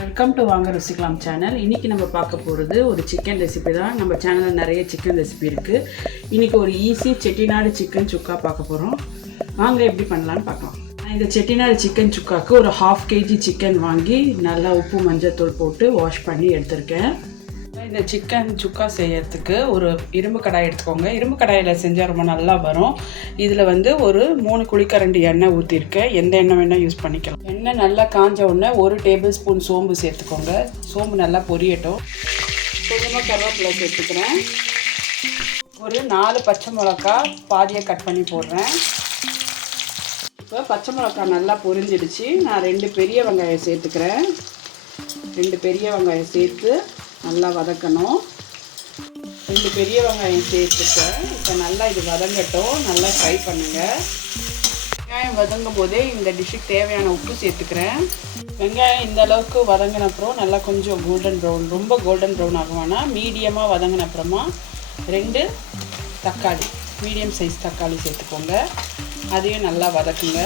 Welcome to வாங்கருச்சிக்கலாம் channel. இன்றைக்கி நம்ம பார்க்க போகிறது ஒரு சிக்கன் ரெசிபி தான். நம்ம சேனலில் நிறைய சிக்கன் ரெசிபி இருக்குது. இன்றைக்கி ஒரு ஈஸி செட்டிநாடு சிக்கன் சுக்கா பார்க்க போகிறோம். வாங்க எப்படி பண்ணலான்னு பார்க்கலாம். இந்த செட்டிநாடு சிக்கன் சுக்காவுக்கு ஒரு 1/2 kg சிக்கன் வாங்கி நல்லா உப்பு மஞ்சள் போட்டு வாஷ் பண்ணி எடுத்திருக்கேன். இந்த சிக்கன் சுக்கா செய்யறதுக்கு ஒரு இரும்பு கடாய் எடுத்துக்கோங்க. இரும்பு கடாயில் செஞ்சால் ரொம்ப நல்லா வரும். இதில் ஒரு 3 குழிக்கரண்டி எண்ணெய் ஊற்றிருக்கேன். எந்த எண்ணெய் வேணால் யூஸ் பண்ணிக்கலாம். எண்ணெய் நல்லா காஞ்ச உடனே 1 டேபிள் ஸ்பூன் சோம்பு சேர்த்துக்கோங்க. சோம்பு நல்லா பொரியட்டும். கொஞ்சமாக கருவேப்பிலை சேர்த்துக்கிறேன். ஒரு 4 பச்சை மிளகா பாதியை கட் பண்ணி போடுறேன். இப்போ பச்சை மிளகா நல்லா பொரிஞ்சிடுச்சு. நான் 2 பெரிய வெங்காயம் சேர்த்துக்கிறேன். 2 பெரிய வெங்காயம் சேர்த்து நல்லா வதக்கணும். 2 பெரிய வெங்காயம் சேர்த்துட்டேன். இப்போ நல்லா இது வதங்கட்டும். நல்லா ஃப்ரை பண்ணுங்கள். வெங்காயம் வதங்கும் போதே இந்த டிஷ்ஷுக்கு தேவையான உப்பு சேர்த்துக்கிறேன். வெங்காயம் இந்த அளவுக்கு வதங்கின அப்புறம் நல்லா கொஞ்சம் கோல்டன் ப்ரௌன், ரொம்ப கோல்டன் ப்ரௌன் ஆகுவானா மீடியமாக வதங்கின அப்புறமா 2 தக்காளி, மீடியம் சைஸ் தக்காளி சேர்த்துக்கோங்க. அதையும் நல்லா வதக்குங்க.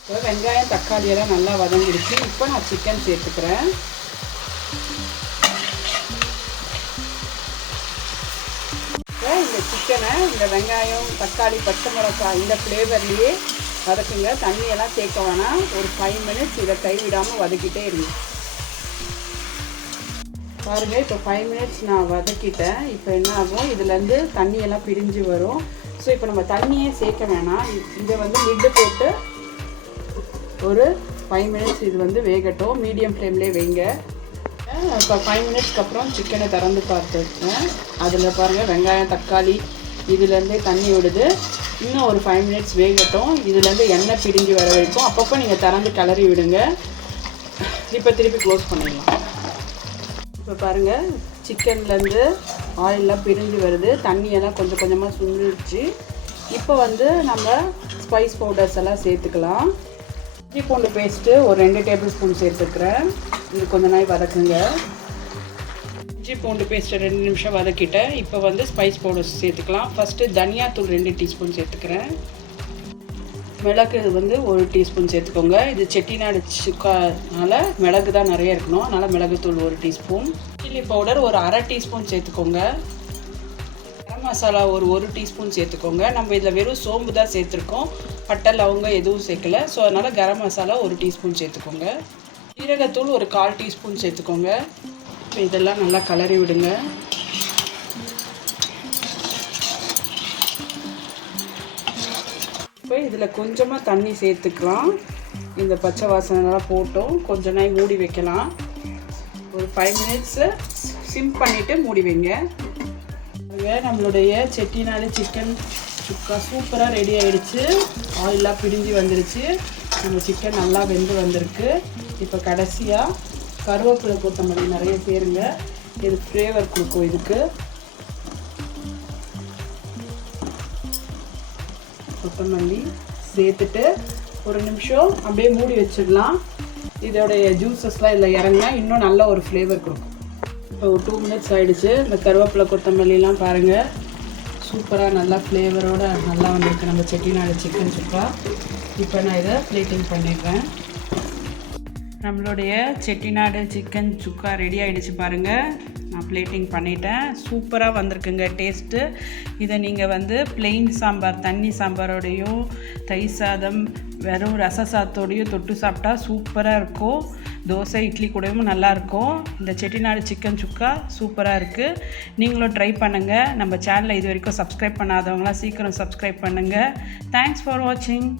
இப்போ வெங்காயம் தக்காளியெல்லாம் நல்லா வதங்கிடுச்சு. இப்போ நான் சிக்கன் சேர்த்துக்கிறேன். இந்த சிக்கனை இந்த வெங்காயம் தக்காளி பச்சை மிளகாய் இந்த ஃப்ளேவர்லேயே வதக்குங்க. தண்ணியெல்லாம் சேர்க்க வேணாம். ஒரு 5 minutes இதை கைவிடாமல் வதக்கிட்டே இருங்க. பாருங்கள், இப்போ 5 minutes நான் வதக்கிட்டேன். இப்போ என்ன ஆகும், இதுலேருந்து தண்ணியெல்லாம் பிரிஞ்சு வரும். ஸோ இப்போ நம்ம தண்ணியே சேர்க்க வேணாம். இதை லிட்டு போட்டு ஒரு 5 minutes இது வேகட்டும். மீடியம் ஃப்ளேம்லேயே வைங்க. இப்போ 5 minutesக்கு அப்புறம் சிக்கனை திறந்து பார்த்துருக்கேன். அதில் பாருங்கள் வெங்காயம் தக்காளி இதுலேருந்தே தண்ணி விடுது. இன்னும் ஒரு 5 minutes வேகட்டும். இதுலேருந்து எண்ணெய் பிரிஞ்சு வர வரைக்கும் அப்பப்போ நீங்கள் திறந்து கிளறி விடுங்க. இப்போ திருப்பி க்ளோஸ் பண்ணிடலாம். இப்போ பாருங்கள், சிக்கன்லேருந்து ஆயிலெலாம் பிரிஞ்சு வருது. தண்ணியெல்லாம் கொஞ்சம் கொஞ்சமாக சுண்டிடுச்சு. இப்போ நம்ம ஸ்பைஸ் பவுடர்ஸ் எல்லாம் சேர்த்துக்கலாம். இஞ்சி பூண்டு பேஸ்ட்டு ஒரு 2 டேபிள் ஸ்பூன் சேர்த்துக்கிறேன். இது கொஞ்ச நாள் வதக்குங்க. இஞ்சி பூண்டு பேஸ்ட்டு 2 நிமிஷம் வதக்கிட்டேன். இப்போ ஸ்பைஸ் பவுடர்ஸ் சேர்த்துக்கலாம். ஃபஸ்ட்டு தனியாத்தூள் 2 டீஸ்பூன் சேர்த்துக்கிறேன். மிளகு 1 டீஸ்பூன் சேர்த்துக்கோங்க. இது செட்டிநாடு சுக்கானால மிளகு தான் நிறைய இருக்கணும். அதனால் மிளகுத்தூள் 1 டீஸ்பூன். சில்லி பவுடர் ஒரு 1/2 டீஸ்பூன் சேர்த்துக்கோங்க. கரம் மசாலா ஒரு 1 டீஸ்பூன் சேர்த்துக்கோங்க. நம்ம இதில் வெறும் சோம்பு தான் சேர்த்துருக்கோம். பட்டை லவங்கம் எதுவும் சேர்க்கல. ஸோ அதனால் கரம் மசாலா 1 டீஸ்பூன் சேர்த்துக்கோங்க. சீரகத்தூள் ஒரு 1/4 டீஸ்பூன் சேர்த்துக்கோங்க. இப்போ இதெல்லாம் நல்லா கலரி விடுங்க. இப்போ இதில் கொஞ்சமாக தண்ணி சேர்த்துக்கலாம். இந்த பச்சை வாசனைலாம் போட்டோம். கொஞ்ச நாள் மூடி வைக்கலாம். ஒரு 5 minutes சிம் பண்ணிவிட்டு மூடி வைங்க. நம்மளுடைய செட்டிநாடு சிக்கன் சுக்கா சூப்பராக ரெடி ஆகிடுச்சு. ஆயிலெலாம் பிரிஞ்சு வந்துடுச்சு. நம்ம சிக்கன் நல்லா வெந்து வந்திருக்கு. இப்போ கடைசியாக கருவேப்பிலை கொத்தமல்லி நிறைய சேருங்க. இது ஃப்ளேவர் கொடுக்கும். இதுக்கு கொத்தமல்லி சேர்த்துட்டு ஒரு நிமிஷம் அப்படியே மூடி வச்சிடலாம். இதோடைய ஜூஸஸ்லாம் இதில் இறங்கினா இன்னும் நல்ல ஒரு ஃப்ளேவர் கொடுக்கும். இப்போ ஒரு 2 minutes ஆகிடுச்சு. இந்த கருவேப்பிலை கொத்தமல்லிலாம் பாருங்கள், சூப்பராக நல்லா ஃப்ளேவரோடு நல்லா வந்திருக்கு நம்ம செட்டிநாடு சிக்கன் சுக்கா. இப்போ நான் இதை பிளேட்டிங் பண்ணிடுறேன். நம்மளுடைய செட்டிநாடு சிக்கன் சுக்கா ரெடி ஆகிடுச்சு பாருங்கள். நான் பிளேட்டிங் பண்ணிட்டேன். சூப்பராக வந்திருக்குங்க டேஸ்ட்டு. இதை நீங்கள் ப்ளெயின் சாம்பார், தண்ணி சாம்பாரோடையும் தயிர் சாதம் வெறும் ரச சாதத்தோடையும் தொட்டு சாப்பிட்டா சூப்பராக இருக்கும். தோசை இட்லி கூடவும் நல்லாயிருக்கும். இந்த செட்டிநாடு சிக்கன் சுக்கா சூப்பராக இருக்குது. நீங்களும் ட்ரை பண்ணுங்கள். நம்ம சேனலை இது வரைக்கும் சப்ஸ்கிரைப் பண்ணாதவங்களாம் சீக்கிரம் சப்ஸ்கிரைப் பண்ணுங்கள். தேங்க்ஸ் ஃபார் வாட்சிங்.